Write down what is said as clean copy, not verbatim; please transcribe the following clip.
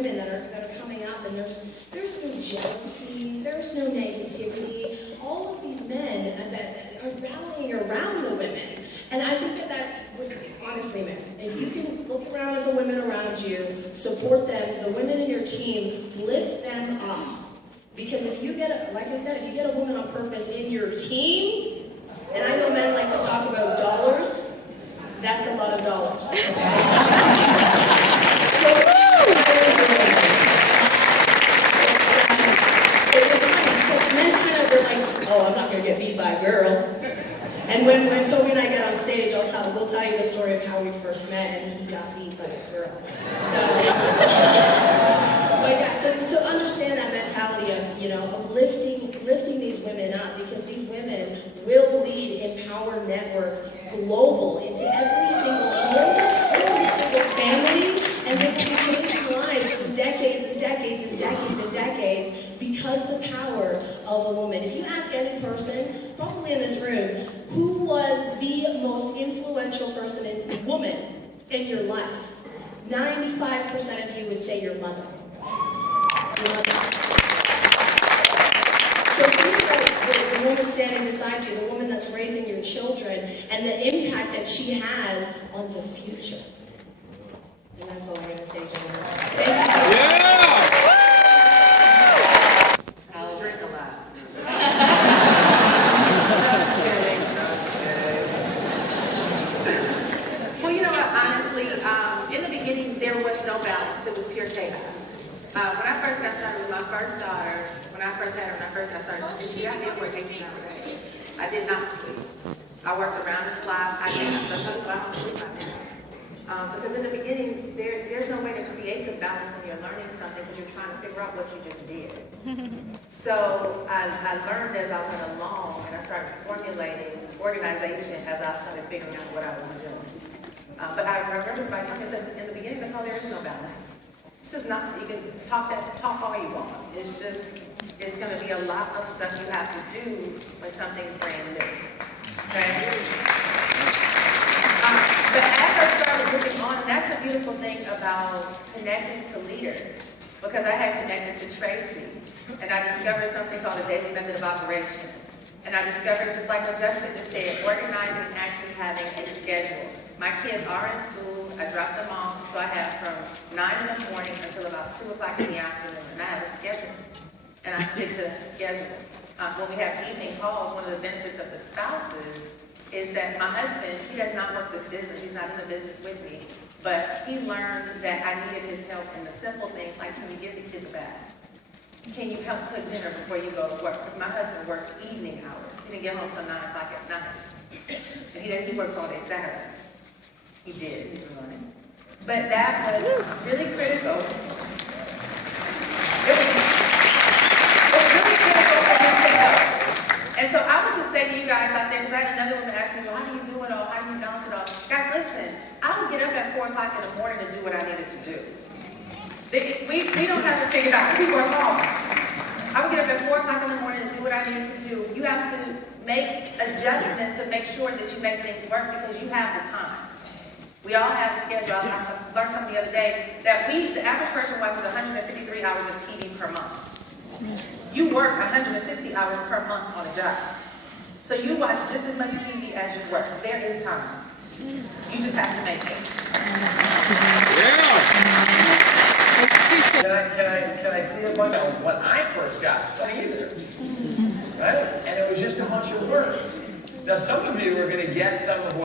women that are coming up, and there's no jealousy, there's no negativity. All of these men that are rallying around the women. And I think that would, honestly, man, if you can look around at the women around you, support them, the women in your team, lift them up. Because if you get, like I said, if you get a woman on purpose in your team, and I know men like to talk about dollars, that's a lot of dollars. So, it's funny, because men kind of were like, oh, I'm not going to get beat by a girl. And when Toby and I get on stage, we'll tell you the story of how we first met, and he got beat by a girl. But yeah, so understand that mentality of lifting these women up, because these women will lead Empower Network global into every single home, every single family, and they will be changing lives for decades and decades and decades and decades because the power of a woman. If you ask any person, probably in this room, who was the most influential woman in your life, 95% of you would say your mother. Your mother. So think about the woman standing beside you, the woman that's raising your children, and the impact that she has on the future. And that's all I'm going to say, gentlemen. Thank you. Yeah! I'll drink a lot. Just kidding. Well, you know what, honestly, in the beginning, there was no balance. It was pure chaos. When I first got started with my first daughter, when I first got started, I did work 18-hour days. I did not sleep. I worked around the clock. I don't sleep right now. Because in the beginning, there's no way to create the balance when you're learning something because you're trying to figure out what you just did. So I learned as I went along, and I started formulating organization as I started figuring out what I was doing. But I remember somebody told me, in the beginning, there is no balance. It's just not, you can talk all you want. It's going to be a lot of stuff you have to do when something's brand new. Okay? But as I started moving on, that's the beautiful thing about connecting to leaders. Because I had connected to Tracy, and I discovered something called a daily method of operation. And I discovered, just like what Jessica just said, organizing and actually having a schedule. My kids are in school. I drop them off, so I have from 9 in the morning until about 2 o'clock in the afternoon, and I have a schedule. And I stick to that schedule. When we have evening calls, one of the benefits of the spouses is that my husband, he does not work this business. He's not in the business with me. But he learned that I needed his help in the simple things like, can you give the kids a bath? Can you help cook dinner before you go to work? Because my husband worked evening hours. He didn't get home till 9 o'clock at night. And he works all day Saturday. He did, he's running. But that was really critical. It was really critical for him to help. And so I would just say to you guys out there, because I had another woman ask me, well, how do you do it all? How do you balance it all? Guys, listen, I would get up at 4 o'clock in the morning to do what I needed to do. We don't have it figured out. We work hard. I would get up at 4 o'clock in the morning to do what I needed to do. You have to make adjustments to make sure that you make things work because you have the time. We all have a schedule. I learned something the other day that the average person watches 153 hours of TV per month. You work 160 hours per month on a job. So you watch just as much TV as you work. There is time. You just have to make it. Can I see a bunch of when I first got started either? Right? And it was just a bunch of words. Now some of you are going to get some of what